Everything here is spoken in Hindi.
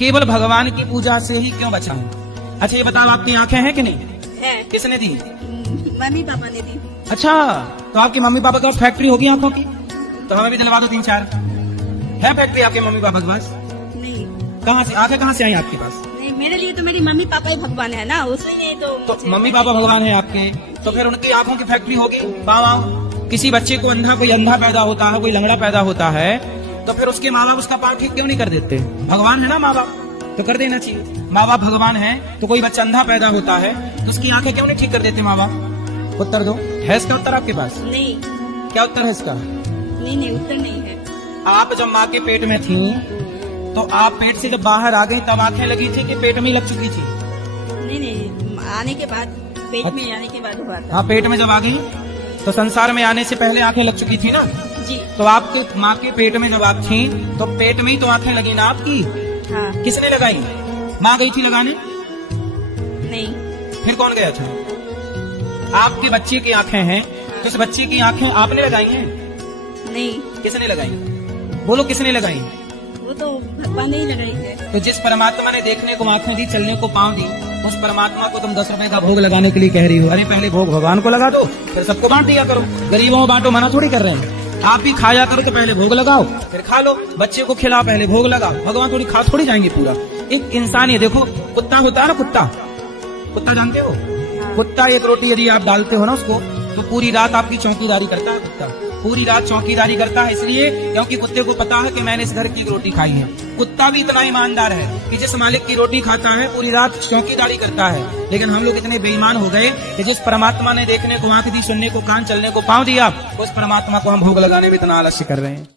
केवल भगवान की पूजा से ही क्यों बचा हूँ? अच्छा ये बताओ, आपकी आंखें हैं कि नहीं है। किसने दी? मम्मी पापा ने दी। अच्छा, तो आपकी मम्मी पापा के पास फैक्ट्री होगी आंखों की? तो हमें भी दिलवा दो 3-4। है फैक्ट्री आपके मम्मी पापा के पास? नहीं कहाँ से आंखें कहाँ से आई आपके पास? नहीं, मेरे लिए तो मेरी मम्मी पापा ही भगवान है ना, उसमें तो मुझे- मम्मी पापा भगवान है आपके, तो फिर उनकी आंखों की फैक्ट्री होगी। पाँव किसी बच्चे को कोई अंधा पैदा होता है, कोई लंगड़ा पैदा होता है, तो फिर उसके माँ बाप उसका पाँव ठीक क्यों नहीं कर देते? भगवान है ना माँ बाप, तो कर देना चाहिए। माँ बाप भगवान है, तो कोई बच्चा अंधा पैदा होता है तो उसकी आंखें क्यों नहीं ठीक कर देते माँ बाप? उत्तर दो। है इसका उत्तर आपके पास? नहीं क्या उत्तर है इसका? नहीं उत्तर नहीं है। आप जब माँ के पेट में थी तो आप पेट से जब बाहर आ गई तब आंखें लगी थी कि पेट में ही लग चुकी थी? नहीं आने के बाद, पेट में आने के बाद हुआ था। हाँ, पेट में जब आ गई तो संसार में आने से पहले आंखें लग चुकी थी ना जी। तो आपके माँ के पेट में जब आप थी तो पेट में ही तो आंखें लगी ना आपकी? हाँ। किसने लगाई? माँ गई थी लगाने? नहीं। फिर कौन गया था? आपके बच्चे की आंखें हैं तो उस बच्चे की आंखें आपने लगाई हैं? नहीं। किसने लगाई? बोलो किसने लगाई? वो तो भगवान ने ही लगाई है। तो जिस परमात्मा ने देखने को आंखें दी, चलने को पाँव दी, उस परमात्मा को तुम 10 रुपए का भोग लगाने के लिए कह रही हो। अरे पहले भोग भगवान को लगा दो, फिर सबको बांट दिया करो। गरीबों को बांटो, मना थोड़ी कर रहे हैं। आप भी खाया करो तो पहले भोग लगाओ फिर खा लो। बच्चे को खिलाओ पहले भोग लगाओ। भगवान थोड़ी खा थोड़ी जाएंगे पूरा। एक इंसान, ये देखो कुत्ता होता है ना, कुत्ता जानते हो? कुत्ता एक रोटी यदि आप डालते हो ना उसको, तो पूरी रात आपकी चौकीदारी करता है। कुत्ता पूरी रात चौकीदारी करता है, इसलिए क्योंकि कुत्ते को पता है कि मैंने इस घर की रोटी खाई है। कुत्ता भी इतना ईमानदार है कि जिस मालिक की रोटी खाता है पूरी रात चौकीदारी करता है। लेकिन हम लोग इतने बेईमान हो गए कि जिस परमात्मा ने देखने को आंख दी, सुनने को कान, चलने को पाँव दिया, उस परमात्मा को हम भोग लगाने में इतना आलस्य कर रहे हैं।